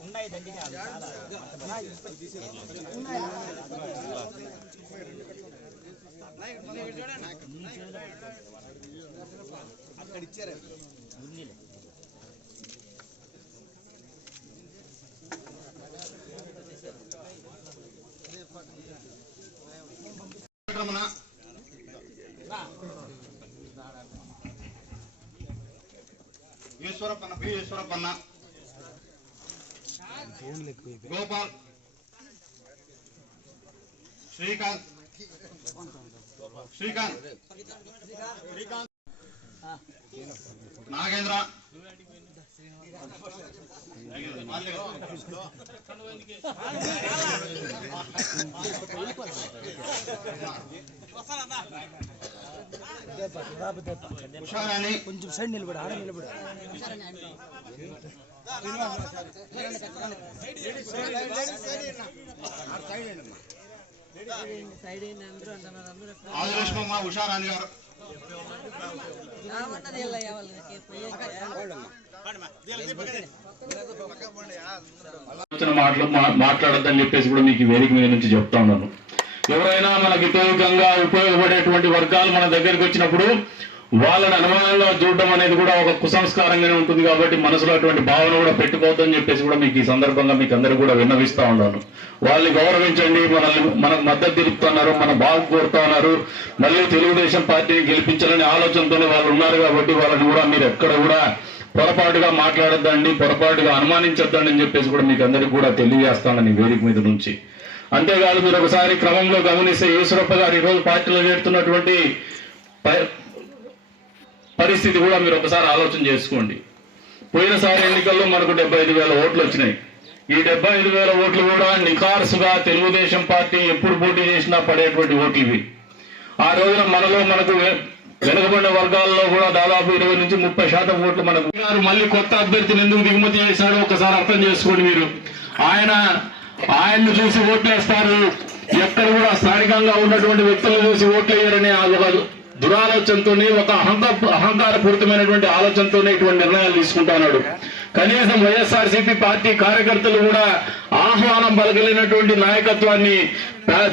ఉన్నాయి దండిగా చాలా అక్కడ ఇచ్చారు ఉన్నిలే రమణ ఈశ్వరప్పన్న బి ఈశ్వరప్పన్న గోపాల్. శ్రీకాంత్. శ్రీకాంత్. శ్రీకాంత్ నాగేంద్ర. ఉషారాణి. కొంచెం సైడ్ నిలబడు ఆడ నిలబడు. ఆదిలక్ష్మమ్మ ఉషారాణి గారు. మాటలు మాట్లాడొద్దని చెప్పేసి కూడా మీకు వేదిక మీద నుంచి చెప్తా ఉన్నాను. ఎవరైనా మనకి ఉపయోగంగా ఉపయోగపడేటువంటి వర్గాలు మన దగ్గరికి వచ్చినప్పుడు వాళ్ళని అనుమానంగా చూడడం అనేది కూడా ఒక కుసంస్కారంగానే ఉంటుంది కాబట్టి మనసులో అటువంటి భావన కూడా పెట్టుకోవద్దని చెప్పేసి కూడా మీకు ఈ సందర్భంగా మీకు అందరూ కూడా విన్నవిస్తా ఉన్నాను. వాళ్ళని గౌరవించండి మనల్ని మనకు మద్దతు తెలుపుతున్నారు మన బాగు కోరుతా ఉన్నారు మళ్ళీ తెలుగుదేశం పార్టీని గెలిపించాలనే ఆలోచనతోనే వాళ్ళు ఉన్నారు కాబట్టి వాళ్ళని కూడా మీరు ఎక్కడ కూడా పొరపాటుగా మాట్లాడద్దండి పొరపాటుగా అనుమానించొద్దండి అని చెప్పేసి కూడా మీకు అందరికీ కూడా తెలియజేస్తానని వేదిక మీద నుంచి. అంతేకాదు మీరు ఒకసారి క్రమంలో గమనిస్తే ఈశ్వరప్ప గారు ఈరోజు పార్టీలో చేరుతున్నటువంటి ప- పరిస్థితి కూడా మీరు ఒకసారి ఆలోచన చేసుకోండి. పోయినసారి ఎన్నికల్లో మనకు డెబ్బై ఐదు వేల ఓట్లు వచ్చినాయి. ఈ డెబ్బై ఐదు వేల ఓట్లు కూడా నిఖార్సుగా తెలుగుదేశం పార్టీ ఎప్పుడు పోటీ చేసినా పడేటువంటి ఓట్లు ఇవి. ఆ రోజున మనలో మనకు వెనుకబడిన వర్గాల్లో కూడా దాదాపు ఇరవై నుంచి ముప్పై శాతం ఓట్లు మనకు గారు మళ్ళీ కొత్త అభ్యర్థిని ఎందుకు దిగుమతి చేశాడో ఒకసారి అర్థం చేసుకోండి మీరు. ఆయన ఆయన్ను చూసి ఓట్లేస్తారు. ఎక్కడ కూడా స్థానికంగా ఉన్నటువంటి వ్యక్తులను చూసి ఓట్లు వేయరని దురాలోచనతోనే ఒక అహంక అహంకారపూరితమైనటువంటి ఆలోచనతోనే ఇటువంటి నిర్ణయాలు తీసుకుంటున్నాడు. కనీసం వైఎస్ఆర్సీపీ పార్టీ కార్యకర్తలు కూడా ఆహ్వానం పలకలేనటువంటి నాయకత్వాన్ని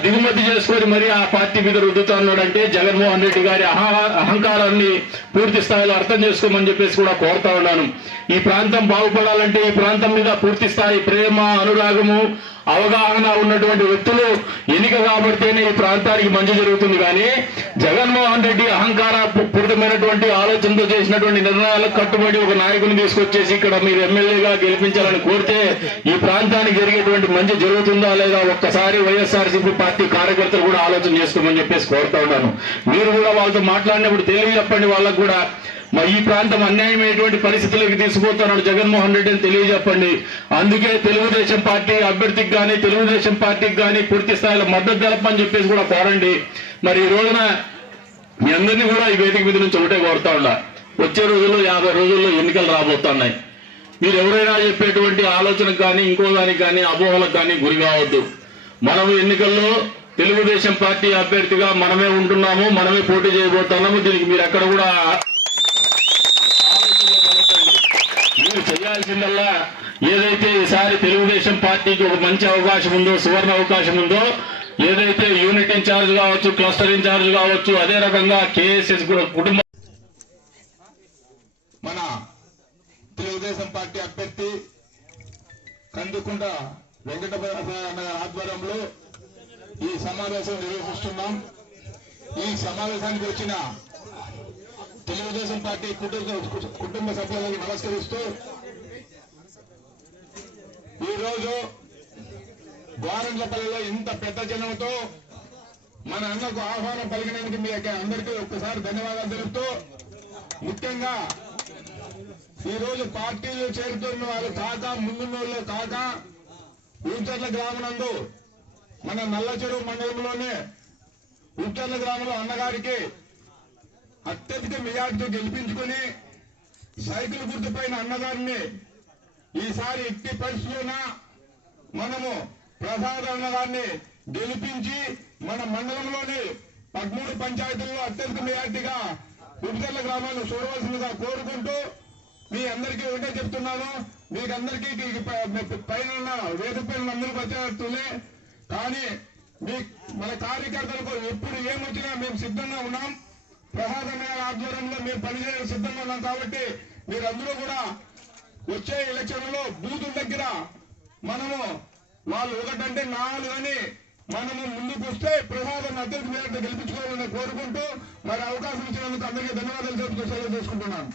దిగుమతి చేసుకొని మరి ఆ పార్టీ మీద రుద్దుతున్నాడంటే జగన్మోహన్ రెడ్డి గారి అహంకారాన్ని పూర్తి స్థాయిలో అర్థం చేసుకోమని చెప్పేసి కూడా కోరుతా ఉన్నాను. ఈ ప్రాంతం బాగుపడాలంటే ఈ ప్రాంతం మీద పూర్తి స్థాయి ప్రేమ అనురాగము అవగాహన ఉన్నటువంటి వ్యక్తులు ఎన్నిక కాబడితేనే ఈ ప్రాంతానికి మంచి జరుగుతుంది. కానీ జగన్మోహన్ రెడ్డి అహంకార పూరితమైనటువంటి ఆలోచనతో చేసినటువంటి నిర్ణయాలకు కట్టుబడి ఒక నాయకుని తీసుకొచ్చేసి ఇక్కడ మీరు ఎమ్మెల్యేగా గెలిపించాలని కోరితే ఈ ప్రాంతానికి జరిగేటువంటి మంచి జరుగుతుందా లేదా? ఒక్కసారి వైఎస్ఆర్సీపీ పార్టీ కార్యకర్తలు కూడా ఆలోచన చేసుకోమని చెప్పేసి కోరుతా ఉన్నాను. మీరు కూడా వాళ్ళతో మాట్లాడినప్పుడు తెలియజెప్పండి వాళ్ళకు కూడా. మరి ఈ ప్రాంతం అన్యాయమైనటువంటి పరిస్థితులకు తీసుకుపోతున్నాడు జగన్మోహన్ రెడ్డి అని తెలియజెప్పండి. అందుకే తెలుగుదేశం పార్టీ అభ్యర్థికి కానీ తెలుగుదేశం పార్టీకి కానీ పూర్తి స్థాయిలో మద్దతు తెలపని చెప్పేసి కూడా కోరండి. మరి ఈ రోజున మీ అందరినీ కూడా ఈ వేదిక మీద నుంచి ఒకటే కోరుతా ఉన్నా. వచ్చే రోజుల్లో యాభై రోజుల్లో ఎన్నికలు రాబోతున్నాయి. మీరు ఎవరైనా చెప్పేటువంటి ఆలోచనకు కానీ ఇంకో దానికి కానీ అపోహలకు కానీ గురి కావద్దు. మనం ఎన్నికల్లో తెలుగుదేశం పార్టీ అభ్యర్థిగా మనమే ఉంటున్నాము మనమే పోటీ చేయబోతున్నాము. దీనికి మీరు ఎక్కడ కూడా మీరు చేయాల్సిందల్లా ఏదైతే ఈసారి తెలుగుదేశం పార్టీకి ఒక మంచి అవకాశం ఉందో సువర్ణ అవకాశం ఉందో ఏదైతే యూనిట్ ఇన్ఛార్జ్ కావచ్చు క్లస్టర్ ఇన్ఛార్జ్ కావచ్చు అదే రకంగా కేఎస్ఎస్ కుటుంబ మన తెలుగుదేశం పార్టీ అభ్యర్థి కందుకుంట వెంకటపతి ఆధ్వర్యంలో ఈ సమావేశం నిర్వహిస్తున్నాం. ఈ సమావేశానికి వచ్చిన తెలుగుదేశం పార్టీ కుటుంబ కుటుంబ సభ్యులకు నమస్కరిస్తూ ఈ రోజు ఇంత పెద్ద జనంతో మన అన్నకు ఆహ్వానం పలికినందుకు మీ అందరికీ ఒక్కసారి ధన్యవాదాలు తెలుపుతూ ముఖ్యంగా ఈ రోజు పార్టీలు చేరుతున్న వాళ్ళు కాక ముందున్న వాళ్ళు కాక ఊచర్ల గ్రామనందు మన నల్లచెరువు మండలంలోనే ఊచర్ల గ్రామంలో అన్నగారికి అత్యధిక మెజార్టీతో గెలిపించుకుని సైకిల్ గుర్తుపైన అన్నగారిని ఈసారి ఎట్టి పరిస్థితుల్లోన మనము ప్రసాద్ అన్నగారిని గెలిపించి మన మండలంలోని పదమూడు పంచాయతీల్లో అత్యధిక మెజార్టీగా ఉడికల్ల గ్రామాన్ని చూడవలసిందిగా కోరుకుంటూ మీ అందరికీ ఒకటే చెప్తున్నాను. మీకందరికీ పైన వేద వేదిక పైన అందరూ అందరికీ కానీ మీ మన కార్యకర్తలకు ఎప్పుడు ఏమొచ్చినా మేము సిద్ధంగా ఉన్నాం. ప్రసాదమైన ఆధ్వర్యంలో మేము పనిచేయడం సిద్ధంగా ఉన్నాం కాబట్టి మీరందరూ కూడా వచ్చే ఎలక్షన్లలో బూతుల దగ్గర మనము వాళ్ళు ఒకటంటే నాలుగు అని మనము ముందుకు వస్తే ప్రసాదం అత్యంత మేరకు గెలిపించుకోవాలని కోరుకుంటూ మరి అవకాశం ఇచ్చినందుకు అందరికీ ధన్యవాదాలు చెబుతూ సెలవు చేసుకుంటున్నాను